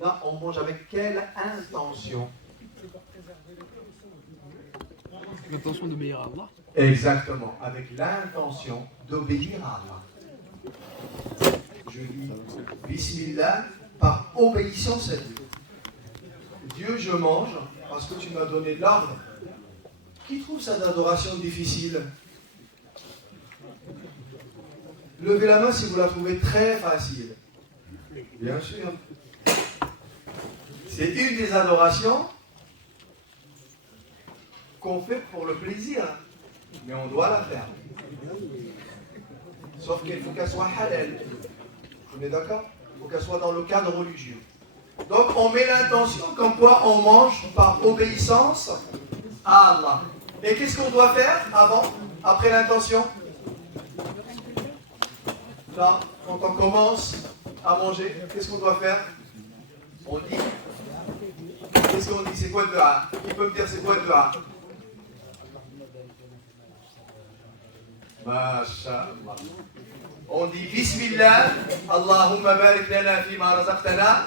Là, on mange avec quelle intention? L'intention d'obéir à Allah. Exactement, avec l'intention d'obéir à Allah. Je dis Bismillah par obéissance à Dieu. Dieu, je mange parce que tu m'as donné de l'ordre. Qui trouve cette adoration difficile? Levez la main si vous la trouvez très facile. Bien sûr. C'est une des adorations qu'on fait pour le plaisir. Mais on doit la faire. Sauf qu'il faut qu'elle soit halal. On est d'accord? Il faut qu'elle soit dans le cadre religieux. Donc on met l'intention comme quoi on mange par obéissance à Allah. Et qu'est-ce qu'on doit faire avant, après l'intention? Là, quand on commence à manger, qu'est-ce qu'on doit faire? On dit. Qu'est-ce qu'on dit? C'est quoi le dua? Qui peut me dire c'est quoi le dua? Masha'Allah. On dit Bismillah, Allahumma barik lana fima razaqtana,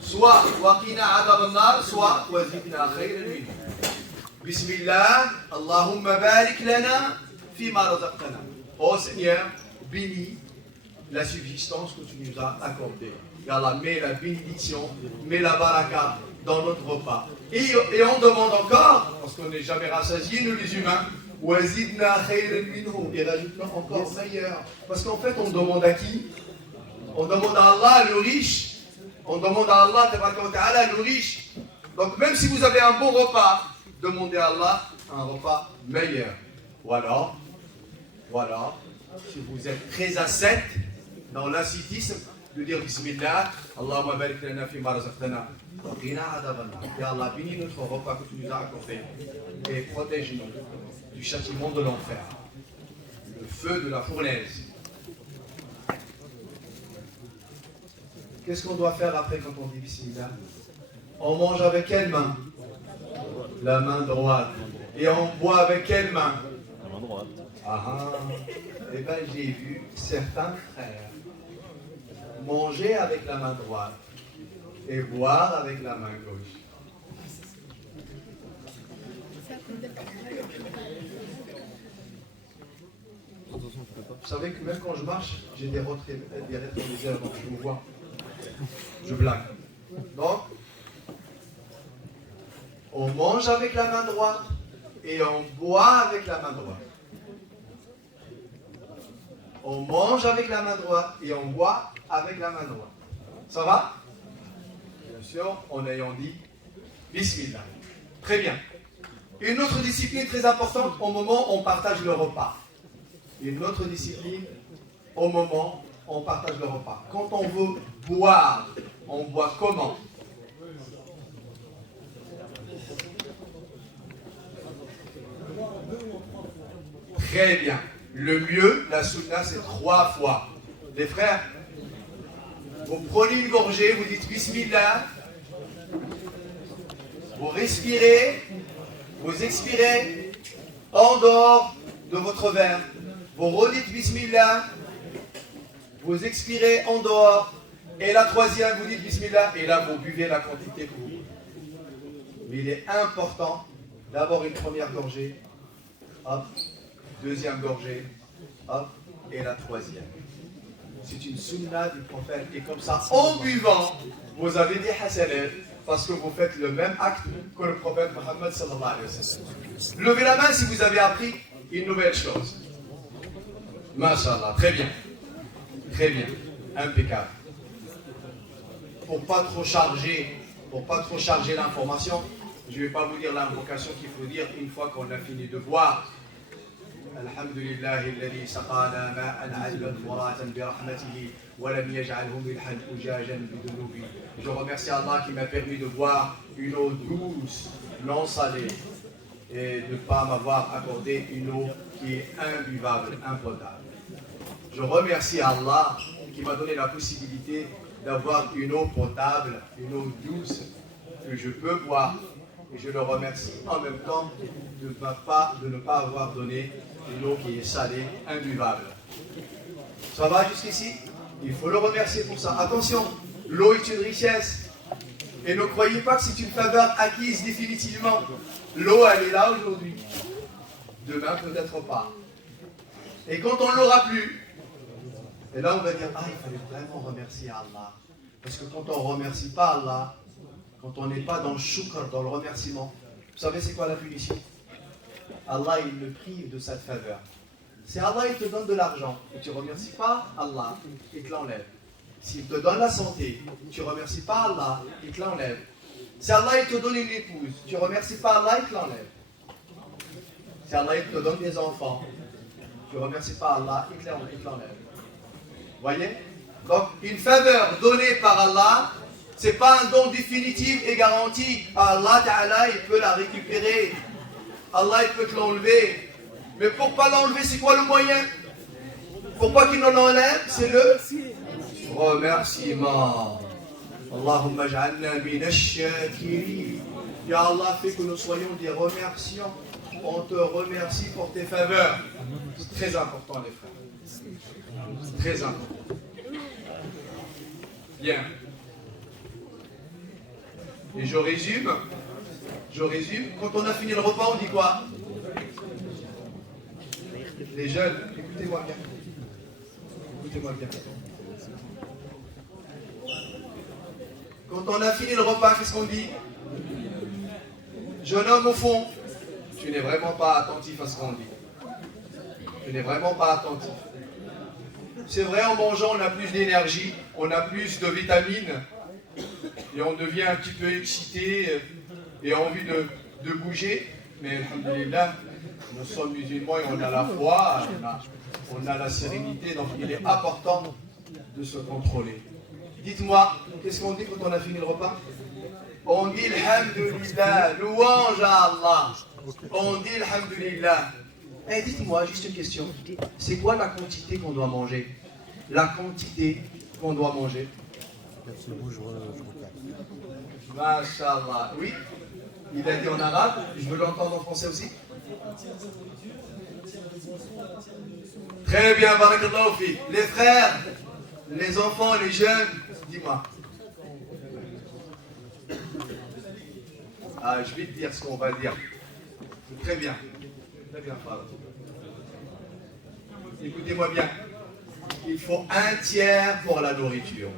soit waqina adab an-nar, soit wazidna khayran minhu. Bismillah, Allahumma barik lana fima razaqtana. Oh Seigneur, bénis la subsistance que tu nous as accordée. Et Allah, mets la bénédiction, mets la baraka dans notre repas. Et on demande encore, parce qu'on n'est jamais rassasiés, nous les humains, Wazidna khayran minhu, et rajoute-nous encore meilleur. Parce qu'en fait, on demande à qui? On demande à Allah, le riche. On demande à Allah, le riche. Donc même si vous avez un bon repas, demandez à Allah un repas meilleur. Voilà, si vous êtes très ascète dans l'ascétisme, de dire Bismillah, Allahumma barik lana fima razaqtana, wa qina adhaban nar. Ya Allah, bénis notre repas que tu nous as accordé et protège-nous du châtiment de l'enfer, le feu de la fournaise. Qu'est-ce qu'on doit faire après quand on dit Bismillah? On mange avec quelle main? La main droite. Et on boit avec quelle main? La main droite. Ah, eh bien j'ai vu certains frères manger avec la main droite et boire avec la main gauche. Vous savez que même quand je marche, j'ai des rétroviseurs, donc je me vois. Je blague. Donc, on mange avec la main droite et on boit avec la main droite. On mange avec la main droite et on boit avec la main droite. Ça va? Bien sûr, en ayant dit Bismillah. Très bien. Une autre discipline très importante au moment où on partage le repas. Une autre discipline au moment où on partage le repas. Quand on veut boire, on boit comment? Très bien. Le mieux, la sunna, c'est 3 fois. Les frères, vous prenez une gorgée, vous dites Bismillah, vous respirez, vous expirez en dehors de votre verre. Vous redites Bismillah, vous expirez en dehors, et la troisième, vous dites Bismillah, et là, vous buvez la quantité que vous voulez. Mais il est important d'avoir une première gorgée, hop, deuxième gorgée, hop, et la troisième. C'est une sunna du prophète, et comme ça, en buvant, vous avez des hasanat, parce que vous faites le même acte que le prophète Mohammed sallallahu alayhi wa sallam. Levez la main si vous avez appris une nouvelle chose. Masha'Allah, très bien. Très bien, impeccable. Pour pas trop charger l'information, je ne vais pas vous dire l'invocation qu'il faut dire une fois qu'on a fini de boire. Alhamdulillahi alladhi saqana ma'an 'azban furatan bi rahmatihi wa lam yaj'alhu milhan ujajan bi dhunubi. Je remercie Allah qui m'a permis de boire une eau douce, non salée, et de ne pas m'avoir accordé une eau qui est imbuvable, impotable. Je remercie Allah qui m'a donné la possibilité d'avoir une eau potable, une eau douce que je peux boire. Et je le remercie en même temps de ne pas avoir donné une eau qui est salée, imbuvable. Ça va jusqu'ici? Il faut le remercier pour ça. Attention, L'eau est une richesse. Et ne croyez pas que c'est une faveur acquise définitivement. L'eau, elle est là aujourd'hui. Demain, peut-être pas. Et quand on ne l'aura plus, et là on va dire, ah, il fallait vraiment remercier Allah. Parce que quand on ne remercie pas Allah, quand on n'est pas dans le shukr, dans le remerciement, vous savez c'est quoi la punition? Allah, il le prive de cette faveur. Si Allah, il te donne de l'argent et tu ne remercies pas Allah, il te l'enlève. S'il te donne la santé, tu ne remercies pas Allah, il te l'enlève. Si Allah, il te donne une épouse, tu ne remercies pas Allah, il te l'enlève. Si Allah, il te donne des enfants, tu ne remercies pas Allah, il te l'enlève. Voyez? Donc, une faveur donnée par Allah, ce n'est pas un don définitif et garanti. Allah Ta'ala, il peut la récupérer. Allah, il peut te l'enlever. Mais pour ne pas l'enlever, c'est quoi le moyen? Pour pas qu'il nous l'enlève, c'est le remerciement. Allahumma ja'alna minash shakirin. Ya Allah, fait que nous soyons des remerciants. On te remercie pour tes faveurs. C'est très important, les frères. C'est très important. Bien. Et je résume. Quand on a fini le repas, on dit quoi? Les jeunes, écoutez-moi bien. Écoutez-moi bien. Quand on a fini le repas, qu'est-ce qu'on dit? Jeune homme au fond, tu n'es vraiment pas attentif à ce qu'on dit. Tu n'es vraiment pas attentif. C'est vrai, en mangeant, on a plus d'énergie, on a plus de vitamines, et on devient un petit peu excité et envie de bouger. Mais alhamdoulilah, nous sommes musulmans et on a la foi, on a la sérénité, donc il est important de se contrôler. Dites-moi, qu'est-ce qu'on dit quand on a fini le repas? On dit alhamdoulilah, louange à Allah. On dit alhamdoulilah. Eh, dites-moi, juste une question. C'est quoi la quantité qu'on doit manger? La quantité qu'on doit manger. Masha'Allah. Oui? Il a dit en arabe, je veux l'entendre en français aussi. Très bien, barakallahu fi. Les frères, les enfants, les jeunes, dis-moi. Ah, je vais te dire ce qu'on va dire. Très bien. Très bien, Fadl. Écoutez-moi bien. Il faut un tiers pour la nourriture,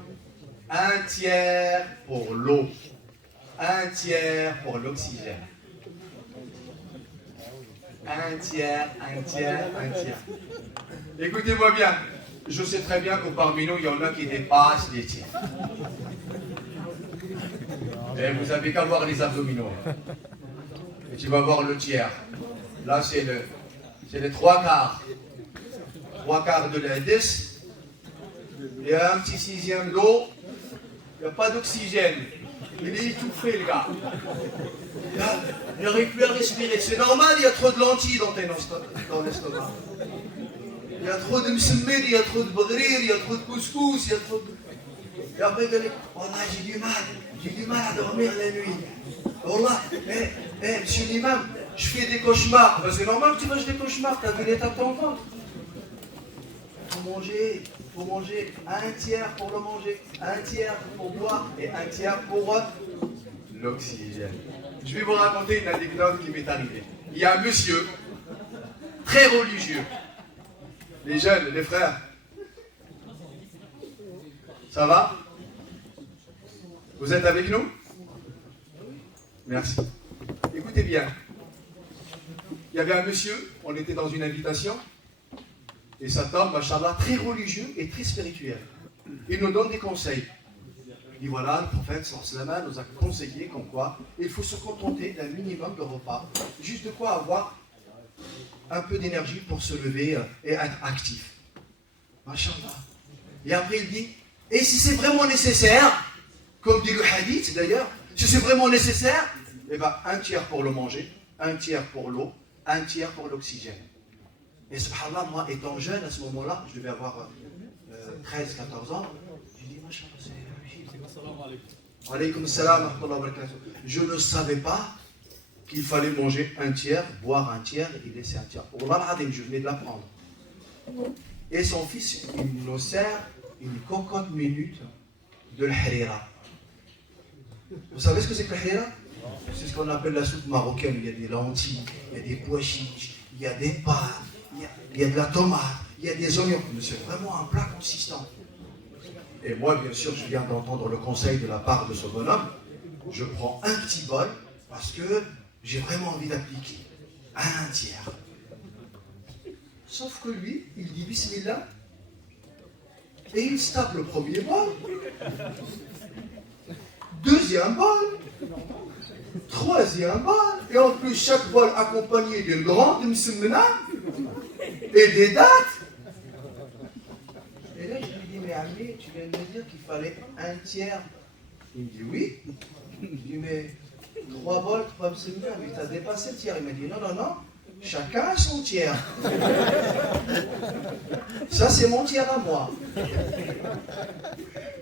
un tiers pour l'eau, un tiers pour l'oxygène. Un tiers. Écoutez-moi bien. Je sais très bien que parmi nous, il y en a qui dépassent les tiers. Et vous n'avez qu'à voir les abdominaux. Et tu vas voir le tiers. Là, c'est les trois quarts. Trois quarts de l'indice. Il y a un petit sixième d'eau. Il n'y a pas d'oxygène. Il est étouffé, le gars. Il n'arrive plus à respirer. C'est normal, il y a trop de lentilles dans l'estomac. Il y a trop de msemmid, il y a trop de badrir, il y a trop de couscous, il y a trop de... Et après, il dit, oh là, j'ai du mal à dormir la nuit. Oh là, monsieur l'imam, je fais des cauchemars. Ben, c'est normal que tu fasses des cauchemars, tu as vu l'état de ton ventre. Il faut manger un tiers pour le manger, un tiers pour boire et un tiers pour l'oxygène. Je vais vous raconter une anecdote qui m'est arrivée. Il y a un monsieur très religieux. Les jeunes, les frères, ça va? Vous êtes avec nous? Merci. Écoutez bien. Il y avait un monsieur, on était dans une invitation, et cet homme, machallah, très religieux et très spirituel. Il nous donne des conseils. Il dit voilà, le prophète sallallahu nous a conseillé comme quoi il faut se contenter d'un minimum de repas, juste de quoi avoir un peu d'énergie pour se lever et être actif. Machallah. Et après il dit, et si c'est vraiment nécessaire, comme dit le hadith d'ailleurs, si c'est vraiment nécessaire, eh ben, un tiers pour le manger, un tiers pour l'eau, un tiers pour l'oxygène. Et subhanallah, moi étant jeune à ce moment-là, je devais avoir 13-14 ans, j'ai dit, machallah, c'est alaykoum salam wa rahmatullahi wa barakatuh. Je ne savais pas qu'il fallait manger un tiers, boire un tiers et laisser un tiers. Pour l'Al-Hadim, je venais de l'apprendre. Et son fils, il nous sert une cocotte minute de l'harira. Vous savez ce que c'est que l'harira? C'est ce qu'on appelle la soupe marocaine. Il y a des lentilles, il y a des pois chiches, il y a des pâtes, il y a de la tomate, il y a des oignons. Mais c'est vraiment un plat consistant. Et moi, bien sûr, je viens d'entendre le conseil de la part de ce bonhomme. Je prends un petit bol parce que j'ai vraiment envie d'appliquer un tiers. Sauf que lui, il dit Bismillah et il se tape le premier bol, deuxième bol, troisième bol, et en plus chaque bol accompagné d'une grande msemna et des dates. Et là je lui dis, mais Ami, tu viens de me dire qu'il fallait un tiers. Il me dit oui. Je lui dis, mais 3 bols, 3 msemna, mais tu as dépassé le tiers. Il m'a dit non, non, non. Chacun a son tiers. Ça, c'est mon tiers à moi.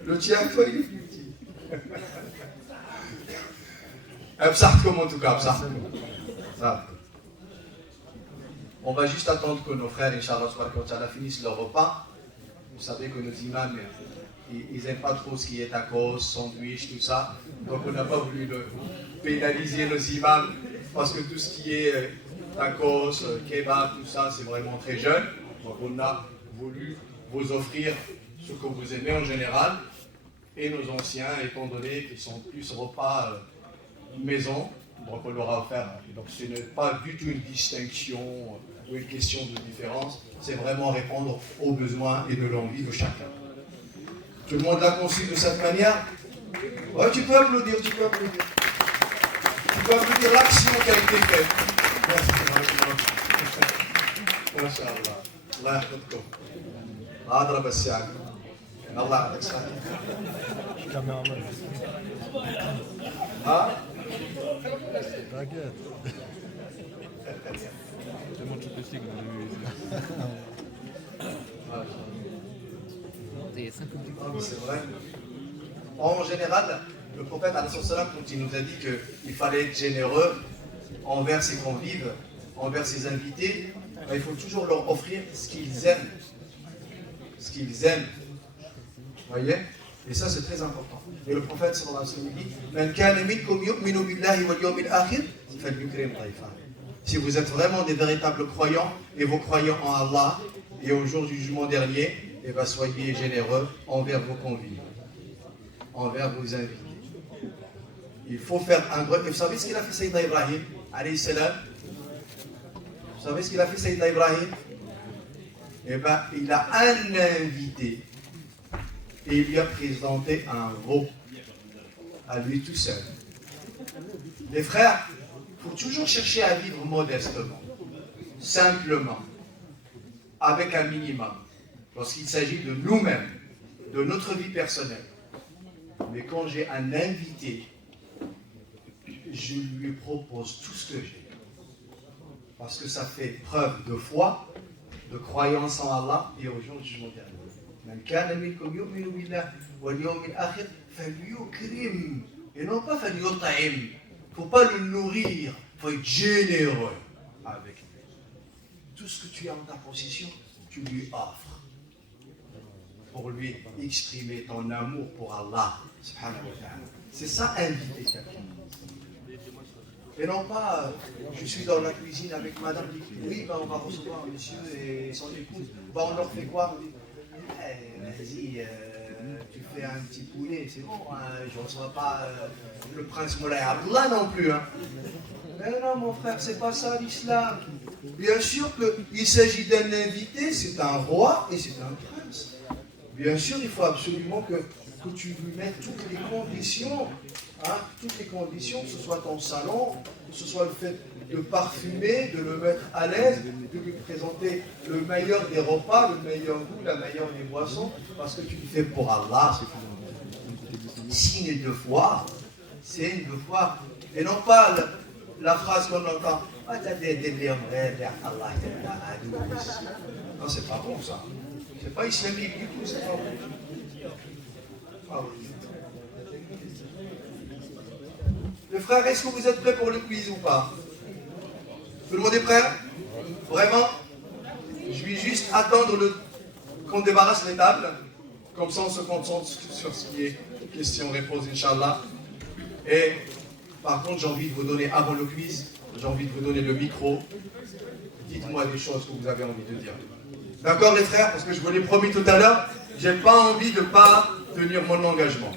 Le tiers à toi, il est plus petit. Absartcom en tout cas, absartcom. On va juste attendre que nos frères, Inch'Allah, finissent leur repas. Vous savez que nos imams, ils n'aiment pas trop ce qui est tacos, sandwich, tout ça. Donc on n'a pas voulu pénaliser nos imams parce que tout ce qui est tacos, kebab, tout ça, c'est vraiment très jeune. Donc on a voulu vous offrir ce que vous aimez en général. Et nos anciens, étant donné qu'ils sont plus repas maison, donc on leur a offert. Donc ce n'est pas du tout une distinction ou une question de différence. C'est vraiment répondre aux besoins et de l'envie de chacun. Tout le monde l'a conçu de cette manière? Ouais, tu peux applaudir, tu peux applaudir. Tu peux applaudir l'action qui a été faite. ما شاء الله الله يحفظكم اضرب الساعه الله يعطيك الصحه ها c'est vrai. En général, le prophète quand il nous a dit qu'il fallait être généreux envers ses convives, envers ses invités, il faut toujours leur offrir ce qu'ils aiment. Ce qu'ils aiment. Vous voyez? Et ça, c'est très important. Et le prophète, sallallahu alayhi wa sallam, si vous êtes vraiment des véritables croyants, et vos croyants en Allah, et au jour du jugement dernier, eh bien, soyez généreux envers vos convives, envers vos invités. Il faut faire un gros... Vous savez ce qu'il a fait Sayyidina Ibrahim, alayhi salam? Vous savez ce qu'il a fait Sayyidina Ibrahim? Eh bien, il a un invité et il lui a présenté un veau à lui tout seul. Les frères, il faut toujours chercher à vivre modestement, simplement, avec un minimum, lorsqu'il s'agit de nous-mêmes, de notre vie personnelle. Mais quand j'ai un invité, je lui propose tout ce que j'ai. Parce que ça fait preuve de foi, de croyance en Allah et au jour du jugement dernier. Et non pas il ne faut pas le nourrir, il faut être généreux avec lui. Tout ce que tu as en ta possession, tu lui offres. Pour lui exprimer ton amour pour Allah. C'est ça inviter quelqu'un. Et non pas, je suis dans la cuisine avec madame qui dit, oui, ben, on va recevoir un monsieur et son épouse. Ben, on leur fait quoi? Vas-y, tu fais un petit poulet, c'est bon, hein, je ne reçois pas le prince Moulay Abdullah non plus. Hein. Mais non, mon frère, c'est pas ça l'islam. Bien sûr qu'il s'agit d'un invité, c'est un roi et c'est un prince. Bien sûr, il faut absolument que tu lui mettes toutes les conditions. Hein, toutes les conditions, que ce soit ton salon, que ce soit le fait de parfumer, de le mettre à l'aise, de lui présenter le meilleur des repas, le meilleur goût, la meilleure des boissons, parce que tu le fais pour Allah. Signe de foi, c'est une de foi. Et non pas la phrase qu'on entend, non, c'est pas bon ça. C'est pas islamique du tout, c'est pas bon. Ah oui. Les frères, est-ce que vous êtes prêts pour le quiz ou pas? Tout le monde est prêt? Vraiment? Je vais juste attendre qu'on débarrasse les tables. Comme ça, on se concentre sur ce qui est question-réponse, Inch'Allah. Et par contre, j'ai envie de vous donner, avant le quiz, j'ai envie de vous donner le micro. Dites-moi les choses que vous avez envie de dire. D'accord les frères? Parce que je vous l'ai promis tout à l'heure, j'ai pas envie de ne pas tenir mon engagement.